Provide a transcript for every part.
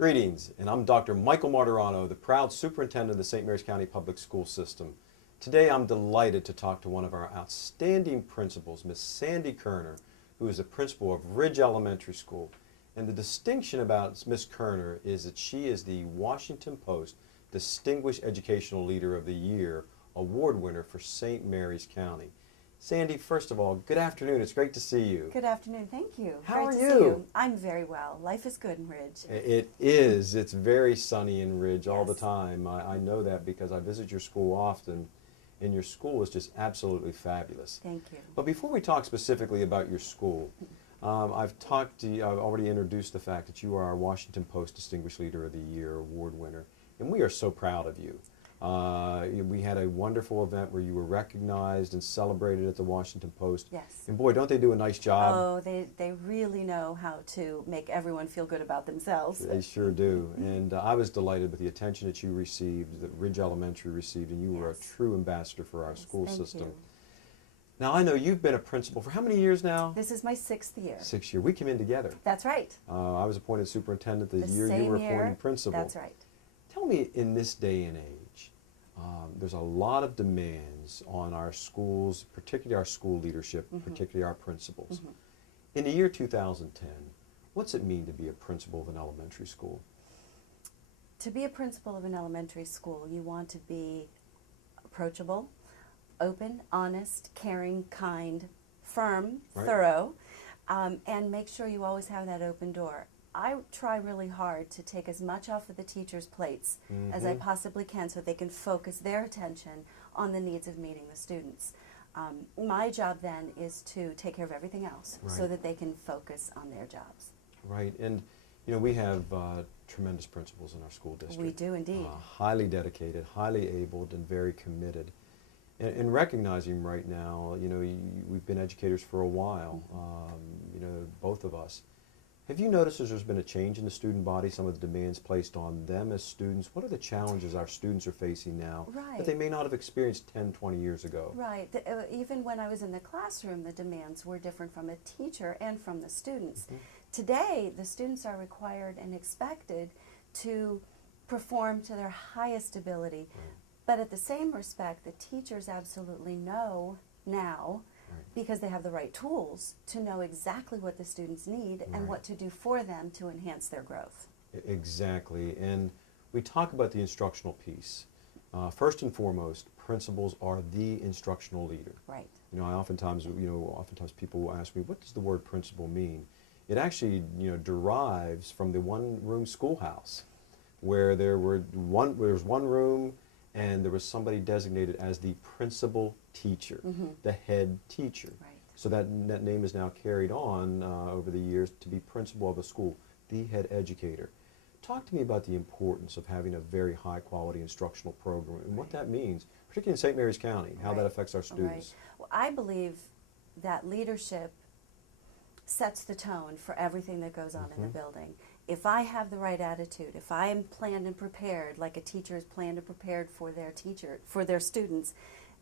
Greetings, and I'm Dr. Michael Martirano, the proud superintendent of the St. Mary's County Public School System. Today I'm delighted to talk to one of our outstanding principals, Miss Sandy Kerner, who is the principal of Ridge Elementary School. And the distinction about Miss Kerner is that she is the Washington Post Distinguished Educational Leader of the Year award winner for St. Mary's County. Sandy, first of all, good afternoon. It's great to see you. Good afternoon. Thank you. How are Great to you? see you? I'm very well. Life is good in Ridge. It is. It's very sunny in Ridge all the Yes. time. I know that because I visit your school often, and your school is just absolutely fabulous. Thank you. But before we talk specifically about your school, I've already introduced the fact that you are our Washington Post Distinguished Leader of the Year award winner, and we are so proud of you. We had a wonderful event where you were recognized and celebrated at the Washington Post. Yes. And boy, don't they do a nice job? Oh, they really know how to make everyone feel good about themselves. They sure do. And I was delighted with the attention that you received, that Ridge Elementary received, and you were a Yes. true ambassador for our Yes, school thank system. you. Now, I know you've been a principal for how many years now? This is my 6th year. 6 years. We came in together. That's right. I was appointed superintendent the year you same were year. appointed principal. That's right. Tell me, in this day and age, there's a lot of demands on our schools, particularly our school leadership, particularly our principals. In the year 2010, what's it mean to be a principal of an elementary school? To be a principal of an elementary school, you want to be approachable, open, honest, caring, kind, firm, Right. thorough, and make sure you always have that open door. I try really hard to take as much off of the teachers' plates as I possibly can so they can focus their attention on the needs of meeting the students. My job then is to take care of everything else so Right. that they can focus on their jobs. Right, and you know, we have tremendous principals in our school district. We do indeed. Highly dedicated, highly abled, and very committed. And recognizing right now, you know, we've been educators for a while, you know, both of us. Have you noticed as there's been a change in the student body, some of the demands placed on them as students? What are the challenges our students are facing now that they may not have experienced 10, 20 years ago? Right. Even when I was in the classroom, the demands were different from a teacher and from the students. Today, the students are required and expected to perform to their highest ability. But at the same respect, the teachers absolutely know now, because they have the right tools, to know exactly what the students need and what to do for them to enhance their growth. Exactly, and we talk about the instructional piece. First and foremost, principals are the instructional leader. Right. You know, oftentimes people will ask me, what does the word principal mean? It actually, you know, derives from the one-room schoolhouse, where there was one room and there was somebody designated as the principal teacher, the head teacher. Right. So that name is now carried on over the years to be principal of a school, the head educator. Talk to me about the importance of having a very high quality instructional program and what that means, particularly in St. Mary's County, how that affects our students. Well, I believe that leadership sets the tone for everything that goes on in the building. If I have the right attitude, if I am planned and prepared, like a teacher is planned and prepared for their students,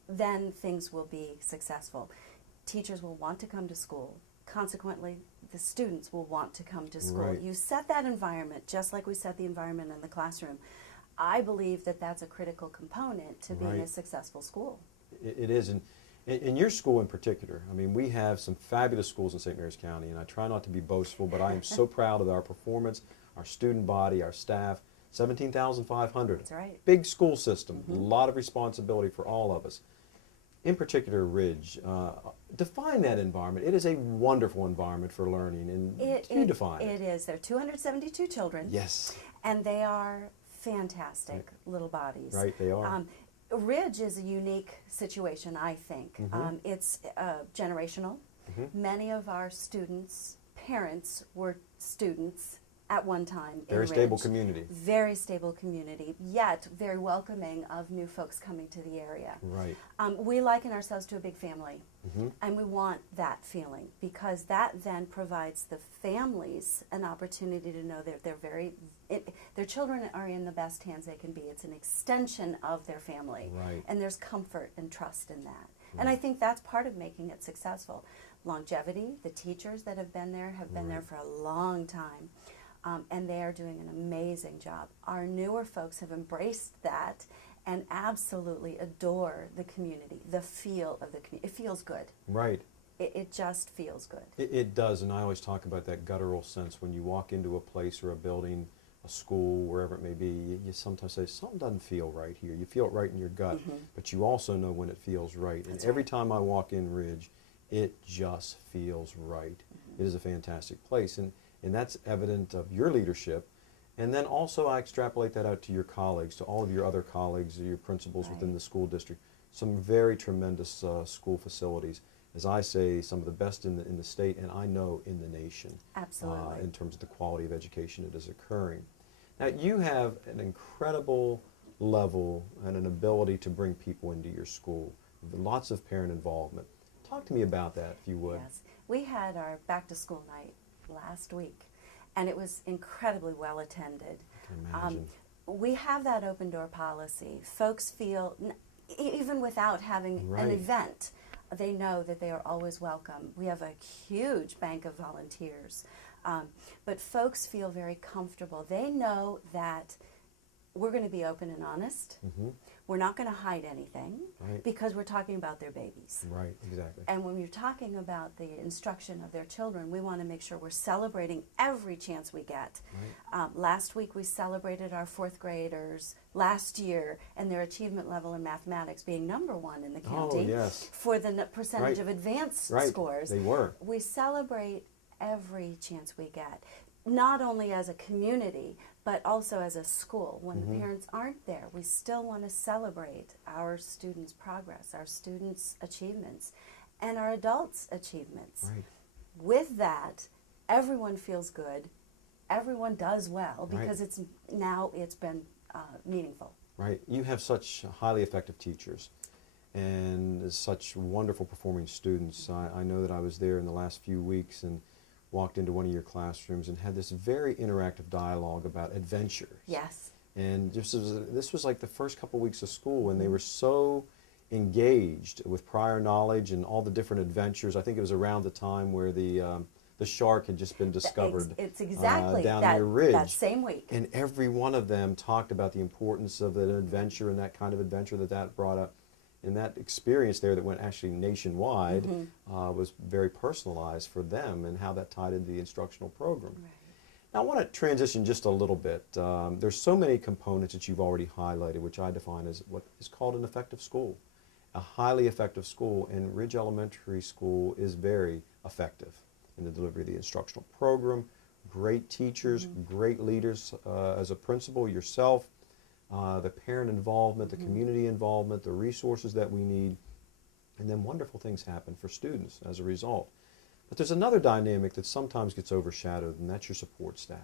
then things will be successful. Teachers will want to come to school. Consequently, the students will want to come to school. Right. You set that environment just like we set the environment in the classroom. I believe that that's a critical component to being a successful school. It is, and in your school in particular, I mean, we have some fabulous schools in St. Mary's County, and I try not to be boastful, but I am so proud of our performance, our student body, our staff. 17,500. That's right. Big school system, a lot of responsibility for all of us. In particular, Ridge, define that environment. It is a wonderful environment for learning, and can you define it? It is. There are 272 children. Yes. And they are fantastic little bodies. Right, they are. Ridge is a unique situation, I think. It's generational. Many of our students' parents were students at one time in Very stable Ridge. community. Very stable community, yet very welcoming of new folks coming to the area. Right. We liken ourselves to a big family, and we want that feeling because that then provides the families an opportunity to know that their children are in the best hands they can be. It's an extension of their family, Right. and there's comfort and trust in that. And I think that's part of making it successful. Longevity, the teachers that have been there for a long time. and they are doing an amazing job. Our newer folks have embraced that and absolutely adore the community, the feel of the community. It feels good. Right. It just feels good. It does, and I always talk about that guttural sense when you walk into a place or a building, a school, wherever it may be, you sometimes say, something doesn't feel right here. You feel it right in your gut, but you also know when it feels right. And every time I walk in Ridge, it just feels right. It is a fantastic place, and that's evident of your leadership. And then also I extrapolate that out to your colleagues, to all of your other colleagues, your principals within the school district. Some very tremendous school facilities. As I say, some of the best in the state, and I know in the nation. Absolutely. In terms of the quality of education that is occurring. Now, you have an incredible level and an ability to bring people into your school. Lots of parent involvement. Talk to me about that, if you would. Yes. We had our back-to-school night last week, and it was incredibly well attended. I can imagine. We have that open door policy. Folks feel, even without having an Right. event, they know that they are always welcome. We have a huge bank of volunteers, but folks feel very comfortable. They know that we're going to be open and honest. We're not going to hide anything Right. because we're talking about their babies. Right, exactly. And when you're talking about the instruction of their children, we want to make sure we're celebrating every chance we get. Right. Last week we celebrated our fourth graders last year and their achievement level in mathematics being #1 in the county. Oh, yes. For the percentage Right. of advanced Right. scores. They were. We celebrate every chance we get, not only as a community, but also as a school. When the parents aren't there, we still want to celebrate our students' progress, our students' achievements, and our adults' achievements. Right. With that, everyone feels good, everyone does well, because it's been meaningful. Right. You have such highly effective teachers and such wonderful performing students. I know that I was there in the last few weeks and walked into one of your classrooms and had this very interactive dialogue about adventures. Yes. And this was like the first couple weeks of school, and they were so engaged with prior knowledge and all the different adventures. I think it was around the time where the shark had just been discovered. It's exactly down that, near Ridge. that same week. And every one of them talked about the importance of an adventure and that kind of adventure that brought up. And that experience there that went actually nationwide was very personalized for them, and how that tied into the instructional program. Right. Now I want to transition just a little bit. There's so many components that you've already highlighted, which I define as what is called an effective school. A highly effective school, and Ridge Elementary School is very effective in the delivery of the instructional program. Great teachers, great leaders as a principal, yourself, the parent involvement, the community involvement, the resources that we need, and then wonderful things happen for students as a result. But there's another dynamic that sometimes gets overshadowed, and that's your support staff.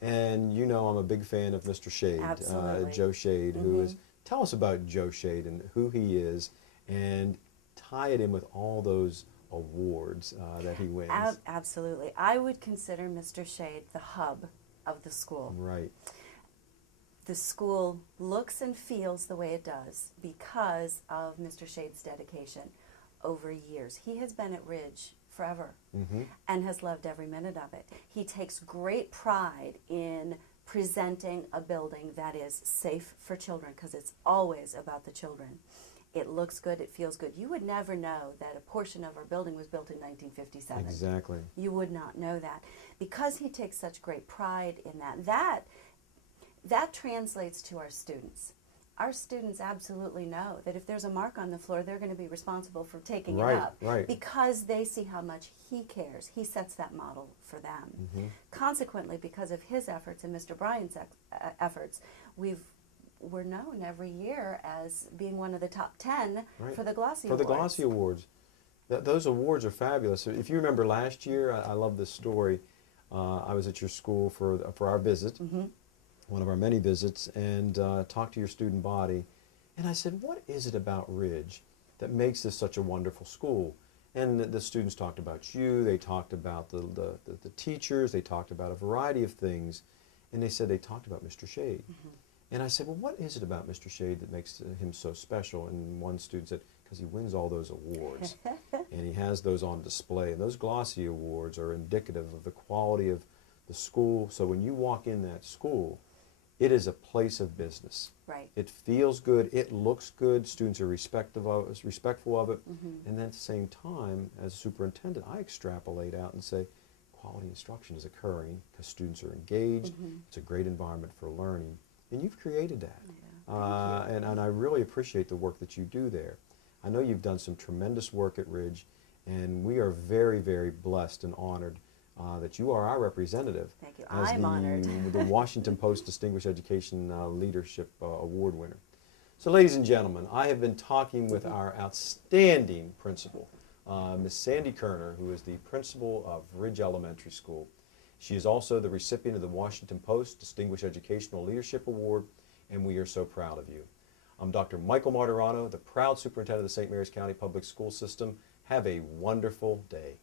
And you know I'm a big fan of Mr. Shade, Absolutely. Joe Shade, who is, tell us about Joe Shade and who he is, and tie it in with all those awards that he wins. Absolutely. I would consider Mr. Shade the hub of the school. Right. The school looks and feels the way it does because of Mr. Shade's dedication over years. He has been at Ridge forever and has loved every minute of it. He takes great pride in presenting a building that is safe for children, because it's always about the children. It looks good, it feels good. You would never know that a portion of our building was built in 1957. Exactly. You would not know that. Because he takes such great pride in that translates to our students. Our students absolutely know that if there's a mark on the floor, they're going to be responsible for taking it up. Right. Because they see how much he cares. He sets that model for them. Consequently, because of his efforts and Mr. Bryan's efforts, we're known every year as being one of the top 10 for the Glossy Awards. For the Glossy Awards. Those awards are fabulous. If you remember last year, I love this story. I was at your school for our visit, one of our many visits, and talked to your student body. And I said, what is it about Ridge that makes this such a wonderful school? And the students talked about you, they talked about the teachers, they talked about a variety of things, and they said they talked about Mr. Shade. And I said, well, what is it about Mr. Shade that makes him so special? And one student said, because he wins all those awards, and he has those on display. And those Glossy Awards are indicative of the quality of the school. So when you walk in that school, it is a place of business. Right. It feels good, it looks good, students are respectful of it, and then at the same time, as superintendent, I extrapolate out and say, quality instruction is occurring because students are engaged, it's a great environment for learning, and you've created that. Yeah, thank you. And I really appreciate the work that you do there. I know you've done some tremendous work at Ridge, and we are very, very blessed and honored that you are our representative. Thank you. As I'm honored. the Washington Post Distinguished Education Leadership Award winner. So ladies and gentlemen, I have been talking with our outstanding principal, Ms. Sandy Kerner, who is the principal of Ridge Elementary School. She is also the recipient of the Washington Post Distinguished Educational Leadership Award, and we are so proud of you. I'm Dr. Michael Martirano, the proud superintendent of the St. Mary's County Public School System. Have a wonderful day.